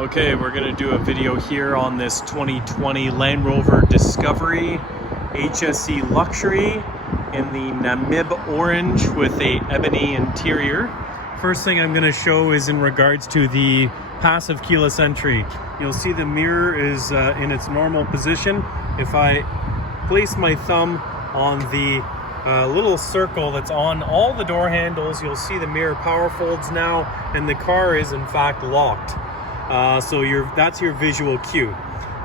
Okay, we're going to do a video here on this 2020 Land Rover Discovery HSE Luxury in the Namib Orange with a ebony interior. First thing I'm going to show is in regards to the passive keyless entry. You'll see the mirror is in its normal position. If I place my thumb on the little circle that's on all the door handles, you'll see the mirror power folds now, and the car is in fact locked. So that's your visual cue.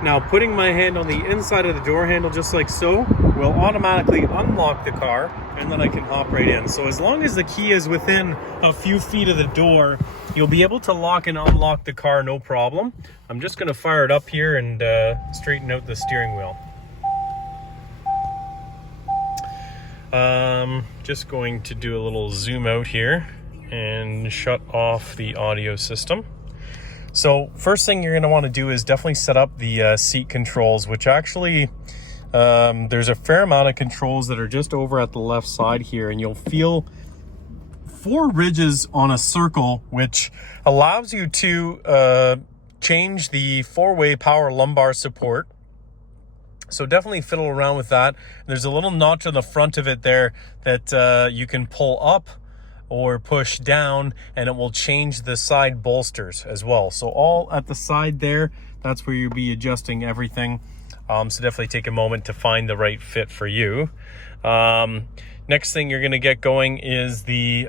Now, putting my hand on the inside of the door handle just like so will automatically unlock the car, and then I can hop right in. So as long as the key is within a few feet of the door, you'll be able to lock and unlock the car no problem. I'm just going to fire it up here and straighten out the steering wheel. Just going to do a little zoom out here and shut off the audio system. So first thing you're going to want to do is definitely set up the seat controls, which actually there's a fair amount of controls that are just over at the left side here, and you'll feel 4 ridges on a circle, which allows you to change the 4-way power lumbar support. So definitely fiddle around with that. There's a little notch on the front of it there that you can pull up or push down, and it will change the side bolsters as well. So all at the side there, that's where you'll be adjusting everything. So definitely take a moment to find the right fit for you. Next thing you're going to get going is the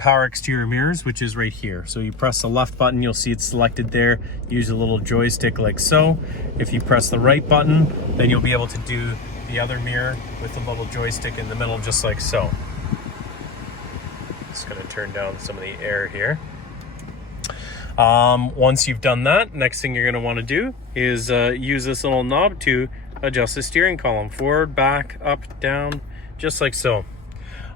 power exterior mirrors, which is right here. So you press the left button, you'll see it's selected there. Use a little joystick like so. If you press the right button, then you'll be able to do the other mirror with the little joystick in the middle, just like so. Just going to turn down some of the air here. Once you've done that, next thing you're going to want to do is use this little knob to adjust the steering column forward, back, up, down, just like so.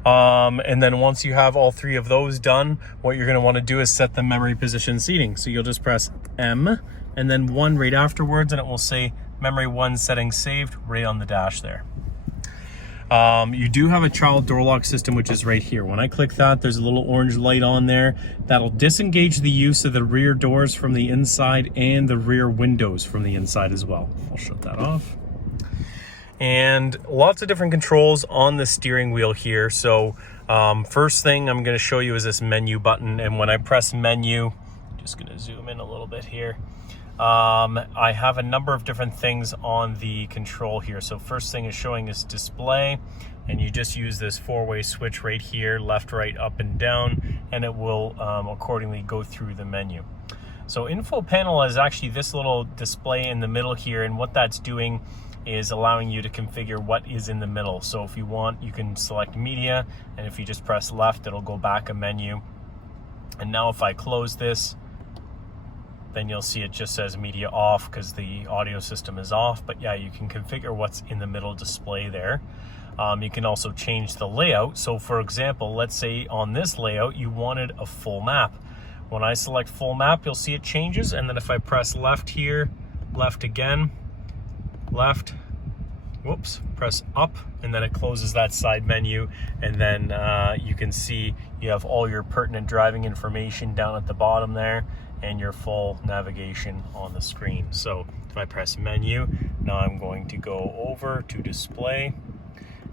And then once you have all 3 of those done, what you're going to want to do is set the memory position seating. So you'll just press M and then 1 right afterwards, and it will say memory 1 settings saved right on the dash there. You do have a child door lock system, which is right here. When I click that, there's a little orange light on there that'll disengage the use of the rear doors from the inside and the rear windows from the inside as well. I'll shut that off. And lots of different controls on the steering wheel here. So first thing I'm going to show you is this menu button, and when I press menu, just going to zoom in a little bit here. I have a number of different things on the control here. So first thing is showing is display, and you just use this 4-way switch right here, left, right, up, and down, and it will accordingly go through the menu. So info panel is actually this little display in the middle here, and what that's doing is allowing you to configure what is in the middle. So if you want, you can select media, and if you just press left, it'll go back a menu. And now if I close this, then you'll see it just says media off because the audio system is off. But yeah, you can configure what's in the middle display there. You can also change the layout. So for example, let's say on this layout, you wanted a full map. When I select full map, you'll see it changes. And then if I press left here, left again, left, whoops, press up, and then it closes that side menu. And then you can see you have all your pertinent driving information down at the bottom there, and your full navigation on the screen. So if I press menu, now I'm going to go over to display,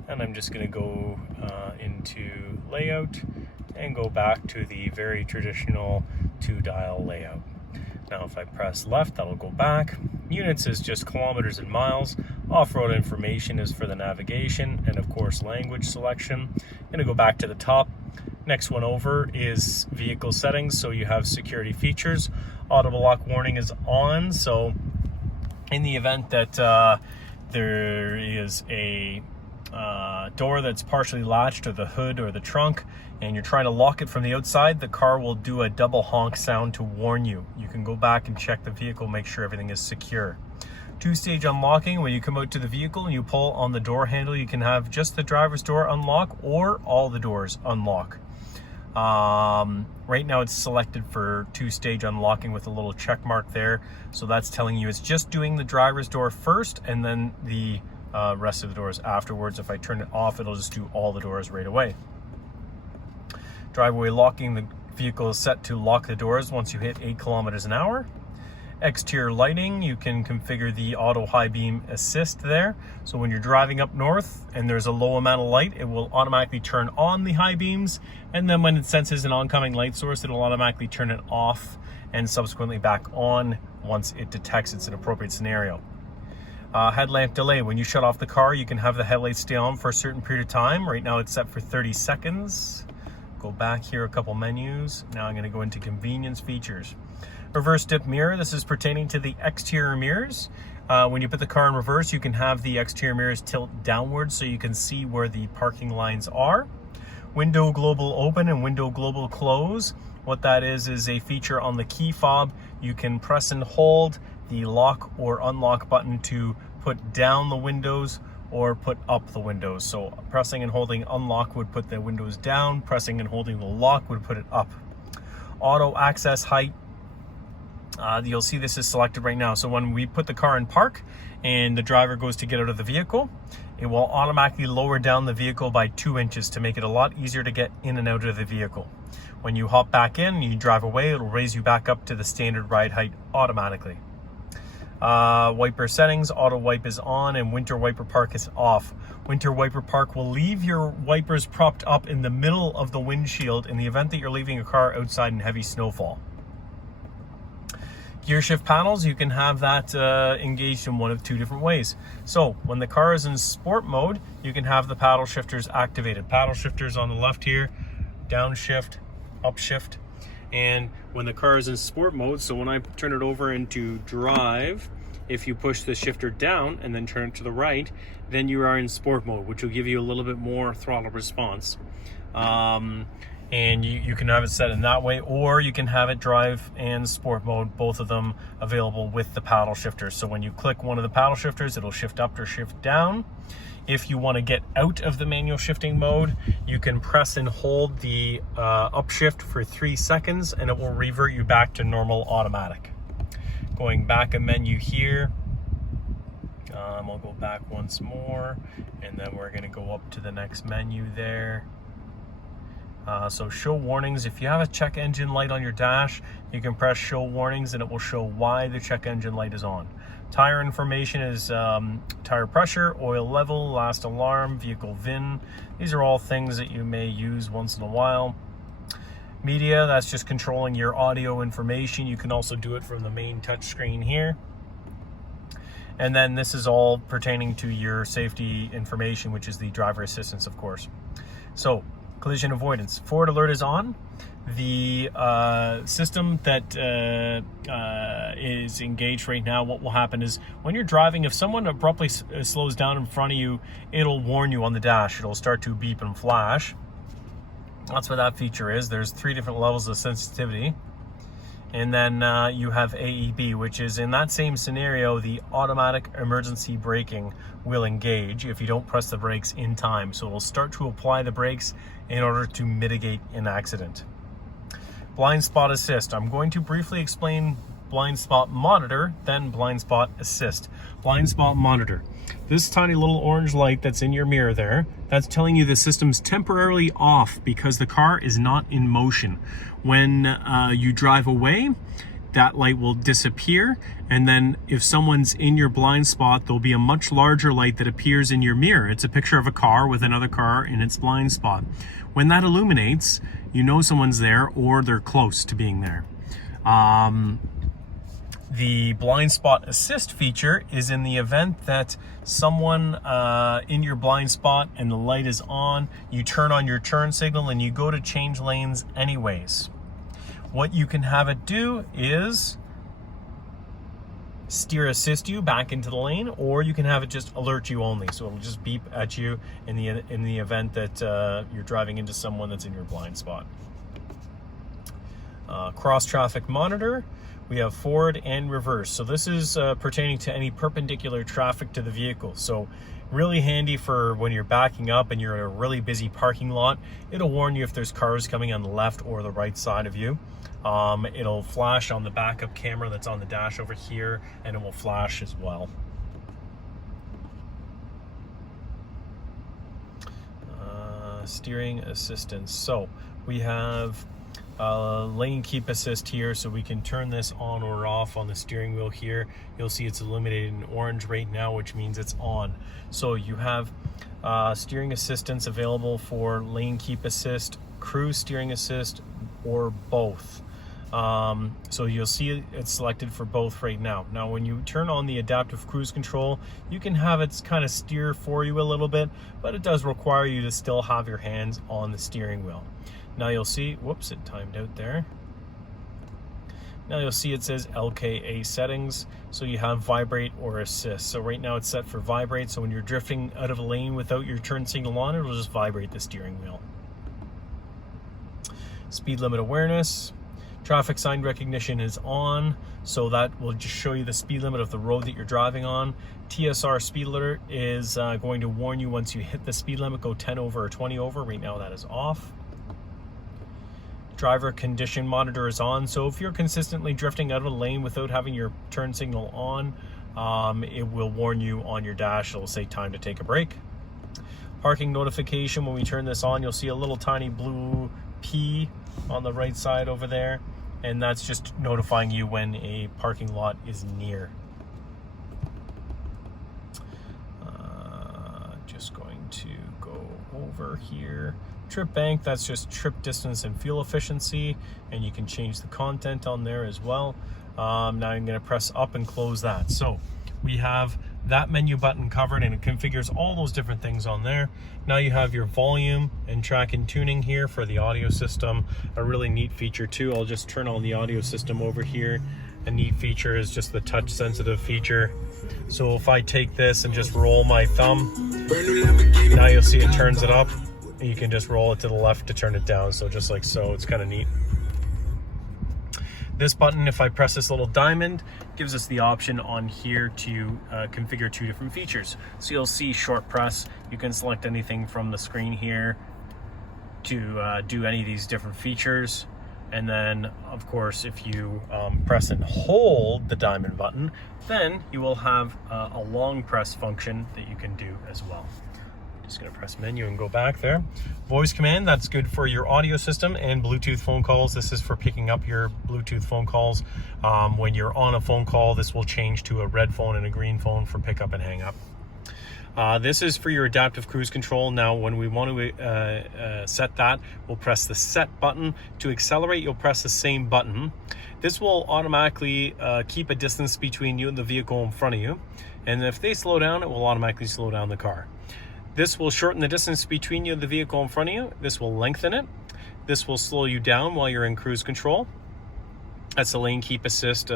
and I'm just going to go into layout and go back to the very traditional 2-dial layout. Now if I press left, that'll go back. Units is just kilometers and miles. Off-road information is for the navigation, and of course language selection. I'm going to go back to the top. Next one over is vehicle settings. So you have security features. Audible lock warning is on. So in the event that there is a door that's partially latched, or the hood or the trunk, and you're trying to lock it from the outside, the car will do a double honk sound to warn you. You can go back and check the vehicle, make sure everything is secure. 2-stage unlocking. When you come out to the vehicle and you pull on the door handle, you can have just the driver's door unlock or all the doors unlock. Right now it's selected for 2-stage unlocking with a little check mark there. So that's telling you it's just doing the driver's door first, and then the rest of the doors afterwards. If I turn it off, it'll just do all the doors right away. Driveway locking. The vehicle is set to lock the doors once you hit 8 kilometers an hour. Exterior lighting, you can configure the auto high beam assist there. So when you're driving up north and there's a low amount of light, it will automatically turn on the high beams. And then when it senses an oncoming light source, it'll automatically turn it off and subsequently back on once it detects it's an appropriate scenario. Headlamp delay. When you shut off the car, you can have the headlights stay on for a certain period of time. Right now it's set for 30 seconds. Go back here a couple menus. Now I'm going to go into convenience features. Reverse dip mirror. This is pertaining to the exterior mirrors. When you put the car in reverse, you can have the exterior mirrors tilt downwards so you can see where the parking lines are. Window global open and window global close. What that is a feature on the key fob. You can press and hold the lock or unlock button to put down the windows or put up the windows. So pressing and holding unlock would put the windows down, pressing and holding the lock would put it up. Auto access height, you'll see this is selected right now. So when we put the car in park and the driver goes to get out of the vehicle, it will automatically lower down the vehicle by 2 inches to make it a lot easier to get in and out of the vehicle. When you hop back in and you drive away, it'll raise you back up to the standard ride height automatically. Wiper settings, auto wipe is on and winter wiper park is off. Winter wiper park will leave your wipers propped up in the middle of the windshield in the event that you're leaving a car outside in heavy snowfall. Gear shift panels, you can have that engaged in one of 2 different ways. So when the car is in sport mode, you can have the paddle shifters activated. Paddle shifters on the left here, downshift, upshift. And when the car is in sport mode, so when I turn it over into drive, if you push the shifter down and then turn it to the right, then you are in sport mode, which will give you a little bit more throttle response. And you can have it set in that way, or you can have it drive and sport mode, both of them available with the paddle shifters. So when you click one of the paddle shifters, it'll shift up or shift down. If you want to get out of the manual shifting mode, you can press and hold the upshift for 3 seconds and it will revert you back to normal automatic. Going back a menu here, I'll go back once more and then we're going to go up to the next menu there. So show warnings. If you have a check engine light on your dash, you can press show warnings and it will show why the check engine light is on. Tire information is tire pressure, oil level, last alarm, vehicle VIN. These are all things that you may use once in a while. Media, that's just controlling your audio information. You can also do it from the main touch screen here. And then this is all pertaining to your safety information, which is the driver assistance, of course. So collision avoidance. Forward alert is on. The system that is engaged right now, what will happen is when you're driving, if someone abruptly slows down in front of you, it'll warn you on the dash. It'll start to beep and flash. That's what that feature is. There's 3 different levels of sensitivity. And then you have AEB, which is in that same scenario, the automatic emergency braking will engage if you don't press the brakes in time. So it will start to apply the brakes in order to mitigate an accident. Blind spot assist. I'm going to briefly explain blind spot monitor, then blind spot assist. Blind spot monitor. This tiny little orange light that's in your mirror there, that's telling you the system's temporarily off because the car is not in motion. When you drive away, that light will disappear, and then if someone's in your blind spot, there'll be a much larger light that appears in your mirror. It's a picture of a car with another car in its blind spot. When that illuminates, you know someone's there or they're close to being there. The blind spot assist feature is in the event that someone in your blind spot and the light is on, you turn on your turn signal and you go to change lanes anyways. What you can have it do is steer assist you back into the lane, or you can have it just alert you only. So it'll just beep at you in the event that you're driving into someone that's in your blind spot. Cross traffic monitor. We have forward and reverse. So this is pertaining to any perpendicular traffic to the vehicle. So really handy for when you're backing up and you're in a really busy parking lot. It'll warn you if there's cars coming on the left or the right side of you. It'll flash on the backup camera that's on the dash over here, and it will flash as well. Steering assistance. So we have lane keep assist here, so we can turn this on or off on the steering wheel here. You'll see it's illuminated in orange right now, which means it's on. So you have steering assistance available for lane keep assist, cruise steering assist, or both. So you'll see it's selected for both right now. Now when you turn on the adaptive cruise control, you can have it kind of steer for you a little bit, but it does require you to still have your hands on the steering wheel. Now you'll see, whoops, it timed out there. Now you'll see it says LKA settings. So you have vibrate or assist. So right now it's set for vibrate. So when you're drifting out of a lane without your turn signal on, it'll just vibrate the steering wheel. Speed limit awareness. Traffic sign recognition is on. So that will just show you the speed limit of the road that you're driving on. TSR speed alert is going to warn you once you hit the speed limit, go 10 over or 20 over. Right now that is off. Driver condition monitor is on, so if you're consistently drifting out of a lane without having your turn signal on, it will warn you on your dash. It'll say time to take a break. Parking notification, when we turn this on, you'll see a little tiny blue P on the right side over there, and that's just notifying you when a parking lot is near. Just going to go over here. Trip bank, that's just trip distance and fuel efficiency, and you can change the content on there as well. Now I'm going to press up and close that. So we have that menu button covered, and it configures all those different things on there. Now you have your volume and track and tuning here for the audio system. A really neat feature too. I'll just turn on the audio system over here. A neat feature is just the touch sensitive feature. So if I take this and just roll my thumb, now you'll see it turns it up. You can just roll it to the left to turn it down. So just like so, it's kind of neat. This button, if I press this little diamond, gives us the option on here to configure two different features. So you'll see short press. You can select anything from the screen here to do any of these different features. And then, of course, if you press and hold the diamond button, then you will have a long press function that you can do as well. Just gonna press menu and go back there. Voice command, that's good for your audio system and Bluetooth phone calls. This is for picking up your Bluetooth phone calls. When you're on a phone call, this will change to a red phone and a green phone for pickup and hang up. This is for your adaptive cruise control. Now, when we want to set that, we'll press the set button. To accelerate, you'll press the same button. This will automatically keep a distance between you and the vehicle in front of you. And if they slow down, it will automatically slow down the car. This will shorten the distance between you and the vehicle in front of you. This will lengthen it. This will slow you down while you're in cruise control. That's the lane keep assist,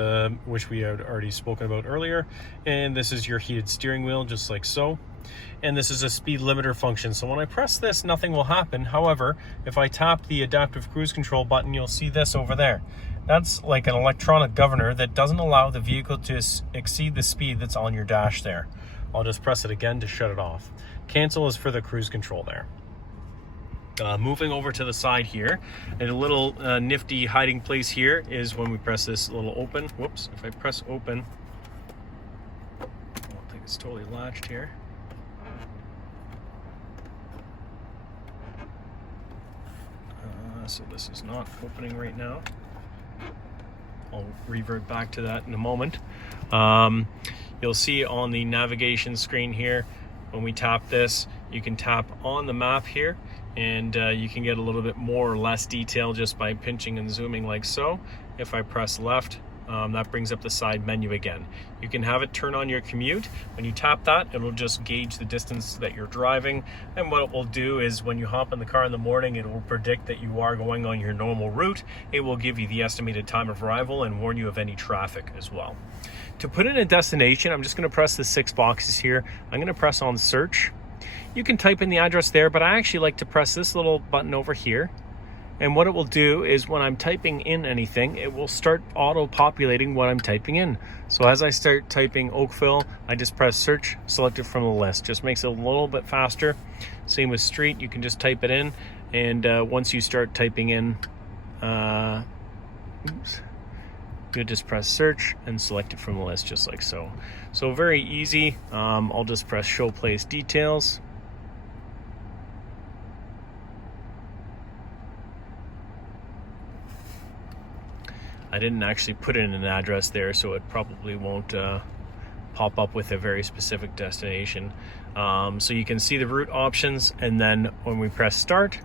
which we had already spoken about earlier. And this is your heated steering wheel, just like so. And this is a speed limiter function. So when I press this, nothing will happen. However, if I tap the adaptive cruise control button, you'll see this over there. That's like an electronic governor that doesn't allow the vehicle to exceed the speed that's on your dash there. I'll just press it again to shut it off. Cancel is for the cruise control there. Moving over to the side here, and a little nifty hiding place here is when we press this little open. Whoops, if I press open, I don't think it's totally latched here. So this is not opening right now. I'll revert back to that in a moment. You'll see on the navigation screen here, when we tap this, you can tap on the map here, and you can get a little bit more or less detail just by pinching and zooming like so. If I press left, that brings up the side menu again. You can have it turn on your commute. When you tap that, it will just gauge the distance that you're driving, and what it will do is when you hop in the car in the morning, it will predict that you are going on your normal route. It will give you the estimated time of arrival and warn you of any traffic as well. To put in a destination, I'm just going to press the 6 boxes here. I'm going to press on search. You can type in the address there, but I actually like to press this little button over here. And what it will do is when I'm typing in anything, it will start auto-populating what I'm typing in. So as I start typing Oakville, I just press search, select it from the list. Just makes it a little bit faster. Same with street, you can just type it in. And once you start typing in, you'll just press search and select it from the list just like so. So very easy. I'll just press show place details. I didn't actually put in an address there, so it probably won't pop up with a very specific destination. So you can see the route options, and then when we press start,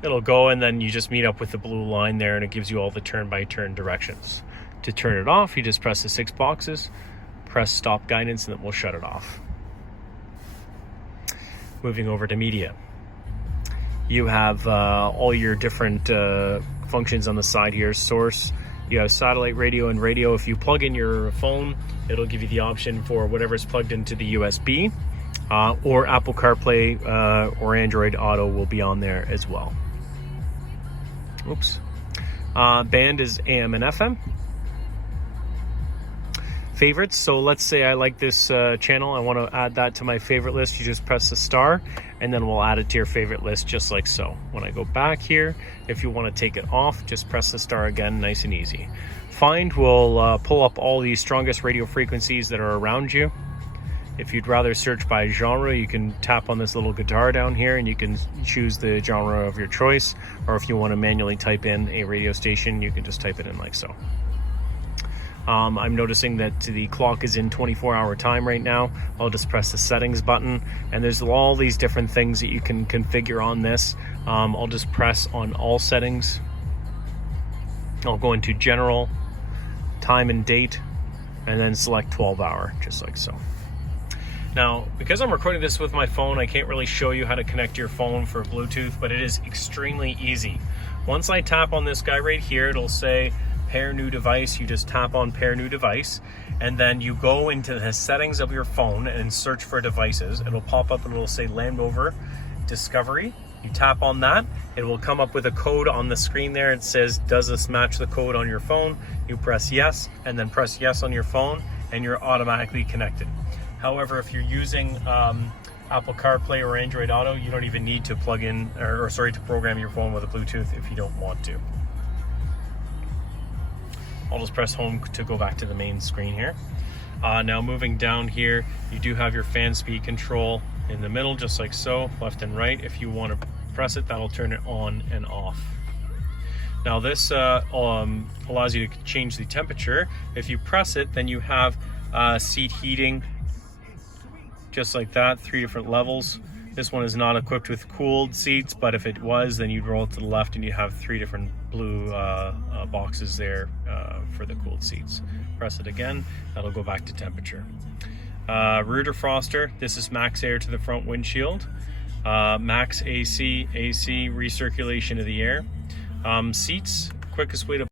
it'll go, and then you just meet up with the blue line there, and it gives you all the turn-by-turn directions. To turn it off, you just press the 6 boxes, press stop guidance, and then we'll shut it off. Moving over to media. You have all your different functions on the side here. Source, you have satellite radio and radio. If you plug in your phone, it'll give you the option for whatever's plugged into the USB, or Apple CarPlay or Android Auto will be on there as well. Oops. Band is AM and FM. Favorites, so let's say I like this channel, I want to add that to my favorite list. You just press the star, and then we'll add it to your favorite list just like so. When I go back here, if you want to take it off, just press the star again, nice and easy. Find will pull up all the strongest radio frequencies that are around you. If you'd rather search by genre, you can tap on this little guitar down here and you can choose the genre of your choice, or if you want to manually type in a radio station, you can just type it in like so. I'm noticing that the clock is in 24-hour time right now. I'll just press the settings button, and there's all these different things that you can configure on this. I'll just press on all settings. I'll go into general, time and date, and then select 12-hour, just like so. Now, because I'm recording this with my phone, I can't really show you how to connect your phone for Bluetooth, but it is extremely easy. Once I tap on this guy right here, it'll say pair new device. You just tap on pair new device, and then you go into the settings of your phone and search for devices. It'll pop up and it'll say Land Rover Discovery. You tap on that, it will come up with a code on the screen there. It says, does this match the code on your phone? You press yes, and then press yes on your phone, and you're automatically connected. However, if you're using Apple CarPlay or Android Auto, you don't even need to plug in, to program your phone with a Bluetooth if you don't want to. I'll just press home to go back to the main screen here. Now moving down here, you do have your fan speed control in the middle, just like so, left and right. If you want to press it, that'll turn it on and off. Now this allows you to change the temperature. If you press it, then you have seat heating, just like that, 3 different levels. This one is not equipped with cooled seats, but if it was, then you'd roll it to the left and you have 3 different blue boxes there for the cooled seats. Press it again, that'll go back to temperature. Rear defroster, this is max air to the front windshield. Max AC recirculation of the air. Seats, quickest way to